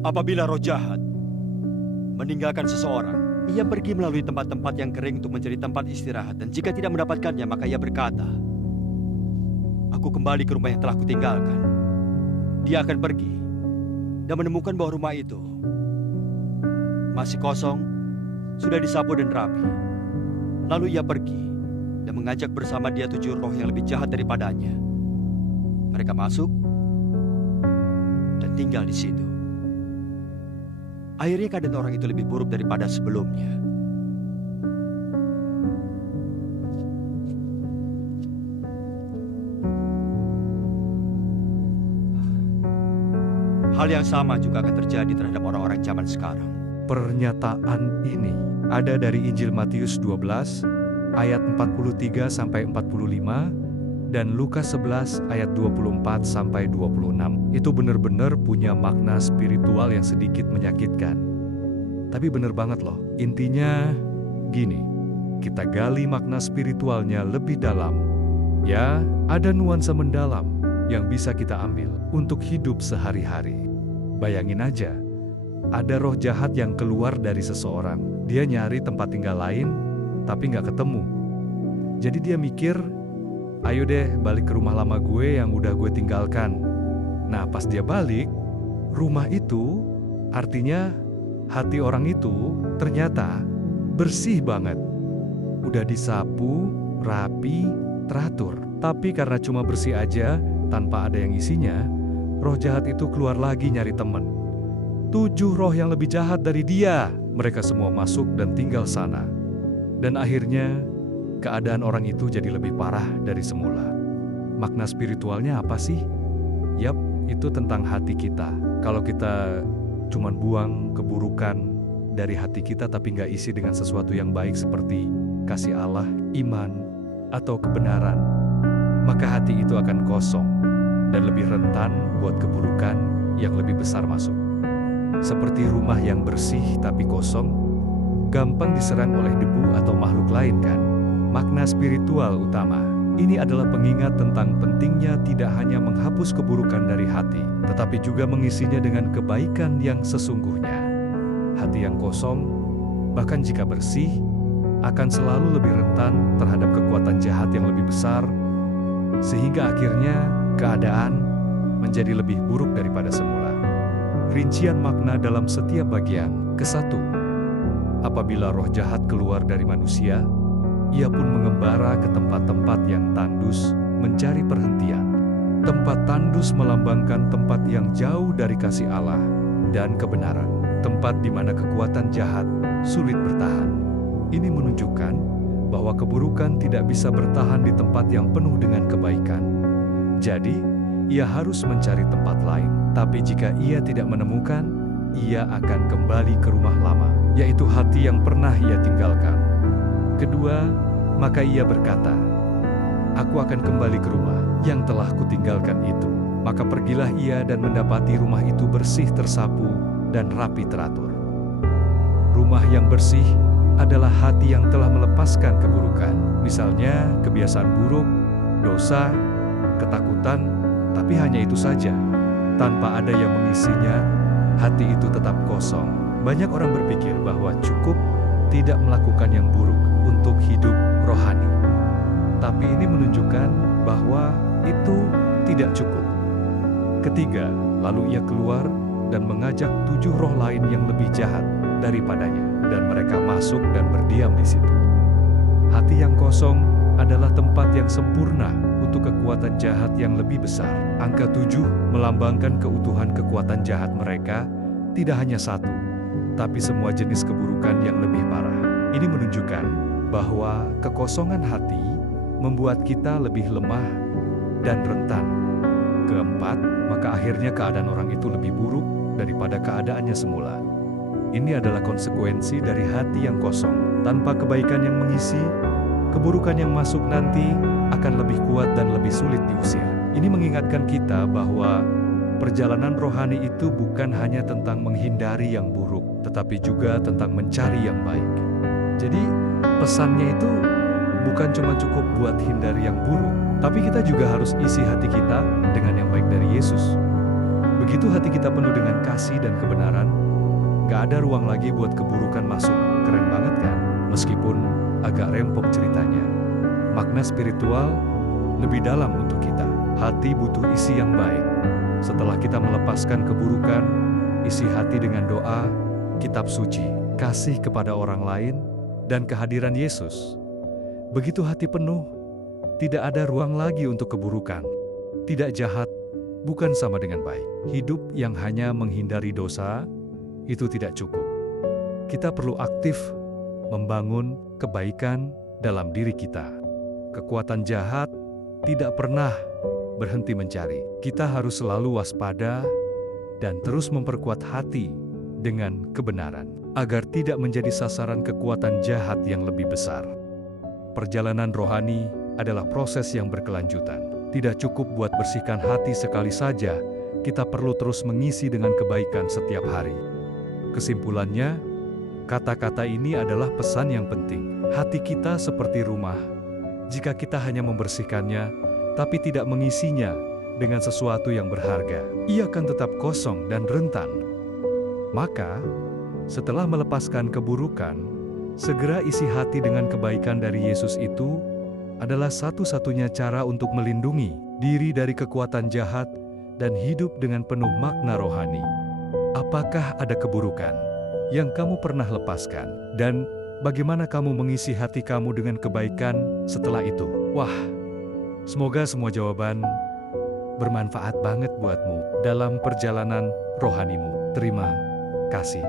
Apabila roh jahat meninggalkan seseorang, ia pergi melalui tempat-tempat yang kering untuk mencari tempat istirahat. Dan jika tidak mendapatkannya, maka ia berkata, "Aku kembali ke rumah yang telah kutinggalkan." Dia akan pergi dan menemukan bahwa rumah itu masih kosong, sudah disapu dan rapi. Lalu ia pergi dan mengajak bersama dia 7 roh yang lebih jahat daripadanya. Mereka masuk dan tinggal di situ. Akhirnya keadaan orang itu lebih buruk daripada sebelumnya. Hal yang sama juga akan terjadi terhadap orang-orang zaman sekarang. Pernyataan ini ada dari Injil Matius 12 ayat 43 sampai 45 dan Lukas 11 ayat 24 sampai 26. Itu benar-benar punya makna spiritual yang sedikit menyakitkan. Tapi benar banget loh. Intinya gini, kita gali makna spiritualnya lebih dalam. Ya, ada nuansa mendalam yang bisa kita ambil untuk hidup sehari-hari. Bayangin aja, ada roh jahat yang keluar dari seseorang. Dia nyari tempat tinggal lain, tapi nggak ketemu. Jadi dia mikir, ayo deh balik ke rumah lama gue yang udah gue tinggalkan. Nah pas dia balik, rumah itu artinya hati orang itu ternyata bersih banget. Udah disapu, rapi, teratur. Tapi karena cuma bersih aja, tanpa ada yang isinya, roh jahat itu keluar lagi nyari temen. 7 roh yang lebih jahat dari dia. Mereka semua masuk dan tinggal sana. Dan akhirnya, keadaan orang itu jadi lebih parah dari semula. Makna spiritualnya apa sih? Yap, itu tentang hati kita. Kalau kita cuman buang keburukan dari hati kita tapi nggak isi dengan sesuatu yang baik seperti kasih Allah, iman, atau kebenaran, maka hati itu akan kosong dan lebih rentan buat keburukan yang lebih besar masuk. Seperti rumah yang bersih tapi kosong, gampang diserang oleh debu atau makhluk lain kan? Makna spiritual utama ini adalah pengingat tentang pentingnya tidak hanya menghapus keburukan dari hati, tetapi juga mengisinya dengan kebaikan yang sesungguhnya. Hati yang kosong, bahkan jika bersih, akan selalu lebih rentan terhadap kekuatan jahat yang lebih besar, sehingga akhirnya keadaan menjadi lebih buruk daripada semula. Rincian makna dalam setiap bagian. Ke-1, apabila roh jahat keluar dari manusia, ia pun mengembara ke tempat-tempat yang tandus, mencari perhentian. Tempat tandus melambangkan tempat yang jauh dari kasih Allah dan kebenaran. Tempat di mana kekuatan jahat sulit bertahan. Ini menunjukkan bahwa keburukan tidak bisa bertahan di tempat yang penuh dengan kebaikan. Jadi, ia harus mencari tempat lain. Tapi jika ia tidak menemukan, ia akan kembali ke rumah lama, yaitu hati yang pernah ia tinggalkan. Kedua, maka ia berkata, "Aku akan kembali ke rumah yang telah kutinggalkan itu." Maka pergilah ia dan mendapati rumah itu bersih tersapu dan rapi teratur. Rumah yang bersih adalah hati yang telah melepaskan keburukan. Misalnya kebiasaan buruk, dosa, ketakutan, tapi hanya itu saja. Tanpa ada yang mengisinya, hati itu tetap kosong. Banyak orang berpikir bahwa cukup tidak melakukan yang buruk untuk hidup rohani. Tapi ini menunjukkan bahwa itu tidak cukup. Ketiga, lalu ia keluar dan mengajak 7 roh lain yang lebih jahat daripadanya, dan mereka masuk dan berdiam di situ. Hati yang kosong adalah tempat yang sempurna untuk kekuatan jahat yang lebih besar. Angka 7 melambangkan keutuhan kekuatan jahat mereka, tidak hanya satu, tapi semua jenis keburukan yang lebih parah. Ini menunjukkan bahwa kekosongan hati membuat kita lebih lemah dan rentan. Keempat, maka akhirnya keadaan orang itu lebih buruk daripada keadaannya semula. Ini adalah konsekuensi dari hati yang kosong. Tanpa kebaikan yang mengisi, keburukan yang masuk nanti akan lebih kuat dan lebih sulit diusir. Ini mengingatkan kita bahwa perjalanan rohani itu bukan hanya tentang menghindari yang buruk, tetapi juga tentang mencari yang baik. Jadi, pesannya itu bukan cuma cukup buat hindari yang buruk, tapi kita juga harus isi hati kita dengan yang baik dari Yesus. Begitu hati kita penuh dengan kasih kasih dan kebenaran, gak ada ruang lagi buat keburukan masuk. Keren banget kan? Meskipun agak rempong ceritanya. Makna spiritual lebih dalam untuk kita. Hati butuh isi yang baik. Setelah kita melepaskan keburukan, isi hati dengan doa, kitab suci, kasih kepada orang lain, dan kehadiran Yesus. Begitu hati penuh, tidak ada ruang lagi untuk keburukan. Tidak jahat, bukan sama dengan baik. Hidup yang hanya menghindari dosa, itu tidak cukup. Kita perlu aktif membangun kebaikan dalam diri kita. Kekuatan jahat tidak pernah berhenti mencari. Kita harus selalu waspada dan terus memperkuat hati dengan kebenaran, agar tidak menjadi sasaran kekuatan jahat yang lebih besar. Perjalanan rohani adalah proses yang berkelanjutan. Tidak cukup buat bersihkan hati sekali saja, kita perlu terus mengisi dengan kebaikan setiap hari. Kesimpulannya, kata-kata ini adalah pesan yang penting. Hati kita seperti rumah. Jika kita hanya membersihkannya, tapi tidak mengisinya dengan sesuatu yang berharga, ia akan tetap kosong dan rentan. Maka, setelah melepaskan keburukan, segera isi hati dengan kebaikan dari Yesus. Itu adalah satu-satunya cara untuk melindungi diri dari kekuatan jahat dan hidup dengan penuh makna rohani. Apakah ada keburukan yang kamu pernah lepaskan? Dan bagaimana kamu mengisi hati kamu dengan kebaikan setelah itu? Wah, semoga semua jawaban bermanfaat banget buatmu dalam perjalanan rohanimu. Terima kasih.